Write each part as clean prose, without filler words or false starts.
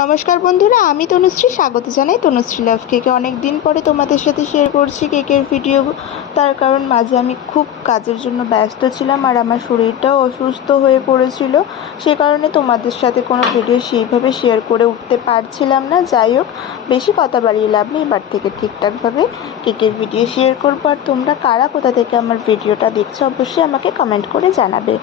নমস্কার বন্ধুরা, আমি তনুশ্রী স্বাগত জানাই তনুশ্রী লাভ কেকে। অনেক দিন পরে তোমাদের সাথে শেয়ার করছি কেকের ভিডিও। তার কারণ মাঝে আমি খুব কাজের জন্য ব্যস্ত ছিলাম আর আমার শরীরটাও অসুস্থ হয়ে পড়েছিল। সে কারণে তোমাদের সাথে কোনো ভিডিও সেইভাবে শেয়ার করে উঠতে পারছিলাম না। যাই হোক, বেশি কথা বাড়িয়ে লাভ নেই, এবার থেকে ঠিকঠাকভাবে কেকের ভিডিও শেয়ার করবো। আর তোমরা কারা কোথা থেকে আমার ভিডিওটা দেখছো অবশ্যই আমাকে কমেন্ট করে জানাবে।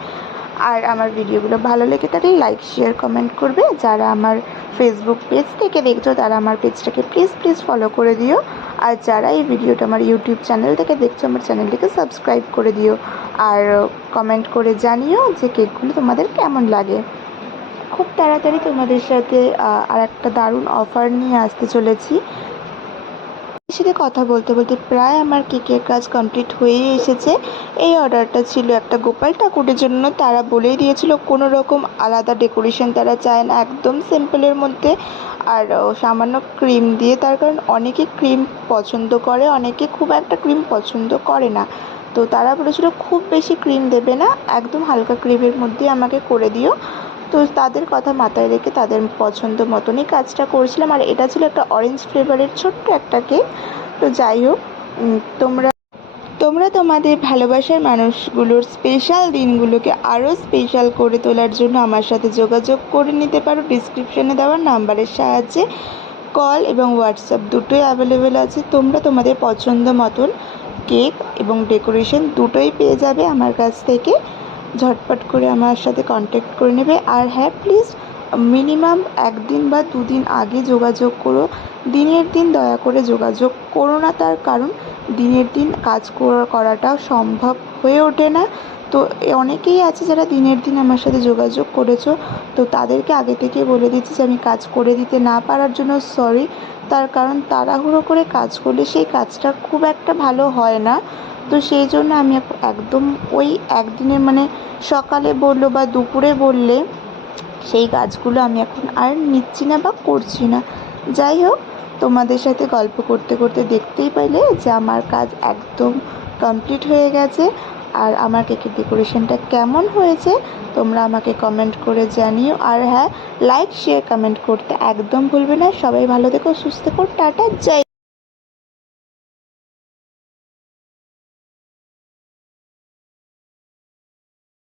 আর আমার ভিডিওগুলো ভালো লেগে থাকলে লাইক শেয়ার কমেন্ট করবে। যারা আমার ফেসবুক পেজ থেকে দেখছো তারা আমার পেজটাকে প্লিজ ফলো করে দিও। আর যারা এই ভিডিওটা আমার ইউটিউব চ্যানেল থেকে দেখছো আমার চ্যানেলটিকে সাবস্ক্রাইব করে দিও। আর কমেন্ট করে জানিও যে কেকগুলো তোমাদের কেমন লাগে। খুব তাড়াতাড়ি তোমাদের সাথে আর একটা দারুণ অফার নিয়ে আসতে চলেছি। সাথে কথা বলতে বলতে প্রায় আমার কেকের কাজ কমপ্লিট হয়ে এসেছে। এই অর্ডারটা ছিল একটা গোপাল ঠাকুরের জন্য। তারা বলেই দিয়েছিল কোনো রকম আলাদা ডেকোরেশন তারা চায় না, একদম সিম্পলের মধ্যে আর সামান্য ক্রিম দিয়ে। তার কারণ অনেকে ক্রিম পছন্দ করে, অনেকে খুব একটা ক্রিম পছন্দ করে না। তো তারা বলেছিল খুব বেশি ক্রিম দেবে না, একদম হালকা ক্রিমের মধ্যে আমাকে করে দিও। তো তাদের কথা মাথায় রেখে তাদের পছন্দ মতনই কাজটা করেছিলাম। আর এটা ছিল একটা অরেঞ্জ ফ্লেভারের ছোট্ট একটা কেক। তো যাই হোক, তোমরা তোমরা তোমাদের ভালোবাসার মানুষগুলোর স্পেশাল দিনগুলোকে আরও স্পেশাল করে তোলার জন্য আমার সাথে যোগাযোগ করে নিতে পারো। ডিসক্রিপশনে দেওয়া নাম্বারের সাহায্যে কল এবং হোয়াটসঅ্যাপ দুটোই অ্যাভেলেবেল আছে। তোমরা তোমাদের পছন্দ মতন কেক এবং ডেকোরেশন দুটোই পেয়ে যাবে আমার কাছ থেকে। ঝটপট করে আমার সাথে কন্ট্যাক্ট করে নেবে। আর হ্যাঁ, প্লিজ মিনিমাম একদিন বা দুদিন আগে যোগাযোগ করো। দিনের দিন দয়া করে যোগাযোগ করো না, তার কারণ দিনের দিন কাজ করাটা সম্ভব হয়ে ওঠে না। তো অনেকেই আছে যারা দিনের দিন আমার সাথে যোগাযোগ করেছো, তো তাদেরকে আগে থেকে বলে দিচ্ছি যে আমি কাজ করে দিতে না পারার জন্য সরি। তার কারণ তাড়াহুড়ো করে কাজ করলে সেই কাজটা খুব একটা ভালো হয় না। তো সেই জন্য আমি একদম ওই একদিনে মানে সকালে বললো বা দুপুরে বললে সেই কাজগুলো আমি এখন আর নিচ্ছি না বা করছি না। যাই হোক, তোমাদের সাথে গল্প করতে করতে দেখতেই পেলে যে আমার কাজ একদম কমপ্লিট হয়ে গেছে। আর আমার কেকের ডেকোরেশনটা কেমন হয়েছে তোমরা আমাকে কমেন্ট করে জানিও। আর হ্যাঁ, লাইক শেয়ার কমেন্ট করতে একদম ভুলবে না। সবাই ভালো থেকো, সুস্থ থেকো, টাটা, জয়।